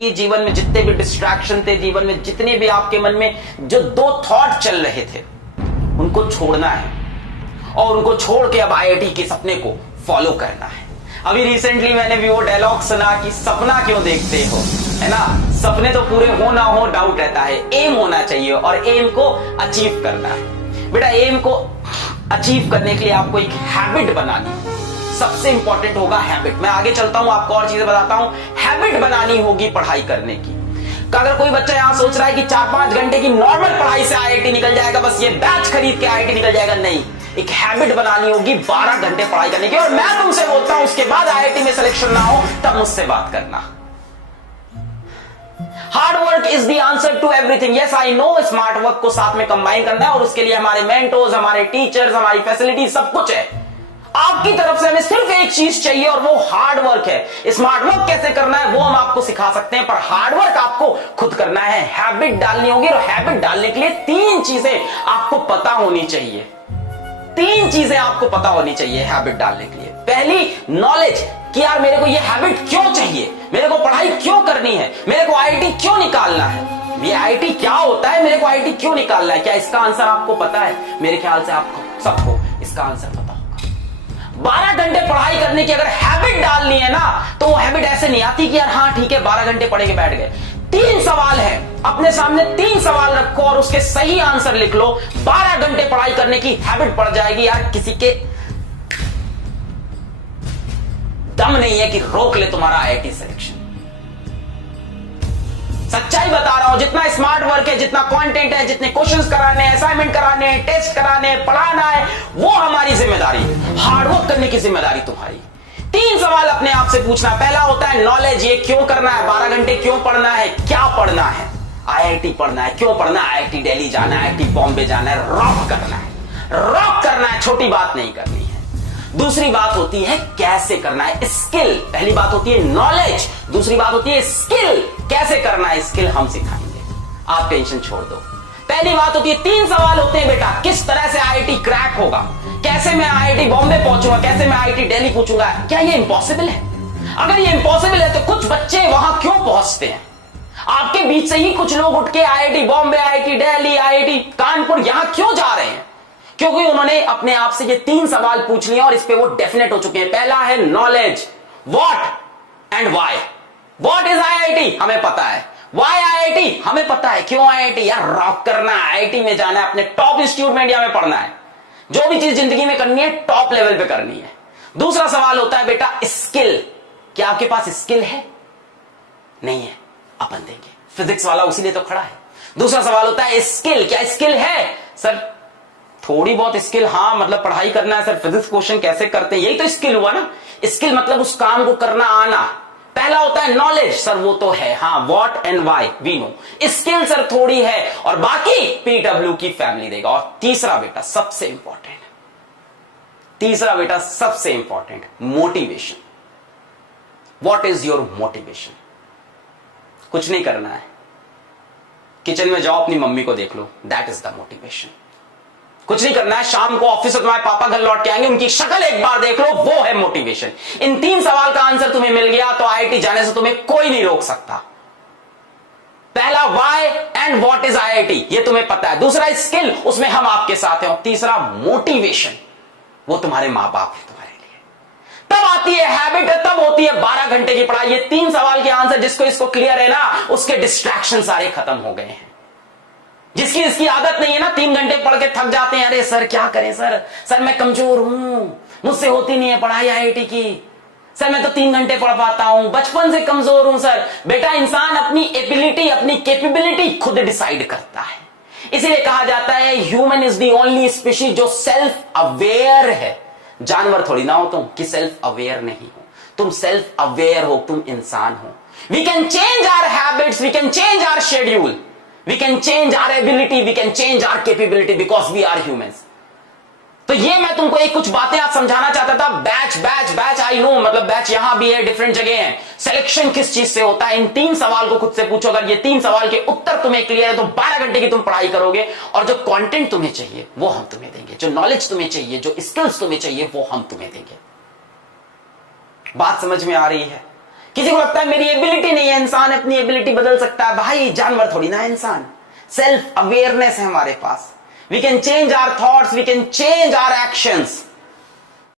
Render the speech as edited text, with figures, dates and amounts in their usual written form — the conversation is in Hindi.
कि जीवन में जितने भी डिस्ट्रैक्शन थे, जीवन में जितने भी आपके मन में जो दो थॉट चल रहे थे, उनको छोड़ना है और उनको छोड़ के अब आईआईटी के सपने को फॉलो करना है। अभी रिसेंटली मैंने भी वो डायलॉग सुना कि सपना क्यों देखते हो, है ना। सपने तो पूरे हो ना हो डाउट रहता है, एम होना चाहिए और एम को अचीव करना है। बेटा एम को अचीव करने के लिए आपको एक हैबिट बनानी है। सबसे इंपॉर्टेंट होगा हैबिट। मैं आगे चलता हूं, आपको और चीजें बताता हूं। हैबिट बनानी होगी पढ़ाई करने की। अगर कोई बच्चा यहां सोच रहा है कि 4-5 घंटे की नॉर्मल पढ़ाई से आईआईटी निकल जाएगा, बस ये बैच खरीद के आईआईटी निकल जाएगा, नहीं। एक हैबिट बनानी होगी 12 घंटे पढ़ाई करने की। और मैं तुमसे बोलता हूं उसके बाद आईआईटी में सिलेक्शन ना हो तब मुझसे बात करना। Hard work is the answer to everything. Yes I know, smart work को साथ में कंबाइन करना है और उसके लिए हमारे मेंटोर्स, हमारे टीचर्स, हमारी फैसिलिटी सब कुछ है। आपकी तरफ से हमें सिर्फ एक चीज चाहिए और वो हार्ड वर्क है। स्मार्ट वर्क कैसे करना है वो हम आपको सिखा सकते हैं, पर हार्ड वर्क आपको खुद करना है। हैबिट डालनी होगी और हैबिट डालने के लिए 3 चीजें आपको पता होनी चाहिए। 3 चीजें आपको पता होनी चाहिए हैबिट डालने के लिए। पहली, नॉलेज, कि यार मेरे को ये हैबिट क्यों चाहिए, मेरे को पढ़ाई क्यों करनी है, मेरे को आईआईटी क्यों निकालना है, ये आईआईटी क्या होता है, मेरे को आईआईटी क्यों निकालना है। क्या इसका आंसर आपको पता है? मेरे ख्याल से आपको सबको इसका आंसर पता होगा। 12 घंटे पढ़ाई करने की अगर हैबिट डालनी है ना, तो वो हैबिट ऐसे नहीं आती कि यार हाँ ठीक है 12 घंटे पढ़े के बैठ गए। 3 सवाल है, अपने सामने 3 सवाल रखो और उसके सही आंसर लिख लो। 12 घंटे पढ़ाई करने की हैबिट पड़ जाएगी। यार किसी के दम नहीं है कि रोक ले तुम्हारा आईआईटी सिलेक्शन। सच्चाई बता रहा हूं, जितना स्मार्ट वर्क है, जितना कंटेंट है, जितने क्वेश्चंस कराने हैं, असाइनमेंट कराने हैं, टेस्ट कराने हैं, पढ़ाना है, वो हमारी जिम्मेदारी है। हार्ड वर्क करने की जिम्मेदारी तुम्हारी। 3 सवाल अपने आप से पूछना। पहला होता है नॉलेज, ये क्यों करना है, 12 घंटे क्यों पढ़ना है, क्या पढ़ना है, आईआईटी पढ़ना है, क्यों पढ़ना है, आईआईटी दिल्ली जाना है, आईआईटी बॉम्बे जाना है, रॉक करना है, रॉक करना है, छोटी बात नहीं करनी है। दूसरी बात होती है कैसे करना है, स्किल। पहली बात होती है नॉलेज, दूसरी बात होती है स्किल। कैसे करना है स्किल हम सिखाएंगे, आप टेंशन छोड़ दो। पहली बात होती है 3 सवाल होते हैं बेटा, किस तरह से आईआईटी क्रैक होगा, कैसे मैं आईआईटी बॉम्बे पहुंचूंगा, कैसे मैं आईआईटी दिल्ली पहुंचूंगा। क्या ये इंपॉसिबल है? अगर ये इंपॉसिबल है तो कुछ बच्चे वहां क्यों पहुंचते हैं? आपके बीच से ही कुछ लोग उठ के IIT Bombay, IIT Delhi, IIT Kanpur यहां क्यों जा रहे हैं? क्योंकि उन्होंने अपने आप से ये 3 सवाल पूछ लिए और इस पे वो डेफिनेट हो चुके हैं। पहला है knowledge, what and why. What is IIT, हमें पता है। व्हाई आईआईटी, हमें पता है। क्यों आईआईटी? यार रॉक करना है, आईआईटी में जाना है, अपने टॉप इंस्टीट्यूट में इंडिया में पढ़ना है। जो भी चीज जिंदगी में करनी है टॉप लेवल पे करनी है। दूसरा सवाल होता है बेटा स्किल। क्या आपके पास स्किल है? नहीं है, अपन देंगे। फिजिक्स वाला उसी लिए तो खड़ा है। दूसरा सवाल होता है स्किल। क्या स्किल है? सर थोड़ी बहुत स्किल, हाँ मतलब पढ़ाई करना है सर, फिजिक्स क्वेश्चन कैसे करते हैं, यही तो स्किल हुआ ना। स्किल मतलब उस काम को करना आना। पहला होता है नॉलेज, सर वो तो है, हाँ what and why we know. Skill sir थोड़ी है और बाकी पीडब्ल्यू की फैमिली देगा। और तीसरा बेटा सबसे important, motivation. What is your motivation? कुछ नहीं करना है, किचन में जाओ अपनी मम्मी को देख लो, दैट इज द मोटिवेशन। कुछ नहीं करना है, शाम को ऑफिस से तुम्हारे पापा घर लौट के आएंगे, उनकी शक्ल एक बार देख लो, वो है मोटिवेशन। इन 3 सवाल का आंसर तुम्हें मिल गया तो आईआईटी जाने से तुम्हें कोई नहीं रोक सकता। पहला why and what is IIT, ये तुम्हें पता है। दूसरा स्किल, उसमें हम आपके साथ हैं। और तीसरा मोटिवेशन, वो तुम्हारे मां बाप है तुम्हारे लिए। तब आती है हैबिट, तब होती है 12 घंटे की पढ़ाई। ये 3 सवाल के आंसर जिसको इसको क्लियर है ना, उसके डिस्ट्रैक्शन सारे खत्म हो गए हैं। जिसकी इसकी आदत नहीं है ना, 3 घंटे पढ़ के थक जाते हैं, अरे सर क्या करें सर मैं कमजोर हूं, मुझसे होती नहीं है पढ़ाई आईआईटी की, सर मैं तो 3 घंटे पढ़ पाता हूं, बचपन से कमजोर हूं सर। बेटा इंसान अपनी एबिलिटी, अपनी कैपेबिलिटी खुद डिसाइड करता है। इसीलिए कहा जाता है human is the only species जो सेल्फ अवेयर है। जानवर थोड़ी ना हो तुम कि सेल्फ अवेयर नहीं हो, तुम सेल्फ अवेयर हो, तुम इंसान हो। We can change our habits, we can change our schedule, we can change our ability, we can change our capability because we are humans। तो ये मैं तुमको एक कुछ बातें आज समझाना चाहता था। बैच आई नो, मतलब बैच यहां भी है, डिफरेंट जगह है। सिलेक्शन किस चीज से होता है, इन 3 सवाल को खुद से पूछो। अगर ये 3 सवाल के उत्तर तुम्हें क्लियर है तो 12 घंटे की तुम पढ़ाई करोगे और जो कंटेंट तुम्हें चाहिए वो हम तुम्हें देंगे, जो नॉलेज तुम्हें चाहिए, जो स्किल्स तुम्हें चाहिए वो हम तुम्हें देंगे। बात समझ में आ रही है? किसी को लगता है मेरी एबिलिटी नहीं है, इंसान अपनी एबिलिटी बदल सकता है। भाई जानवर थोड़ी ना है इंसान। सेल्फ अवेयरनेस है हमारे पास। We can change our thoughts, we can change our actions.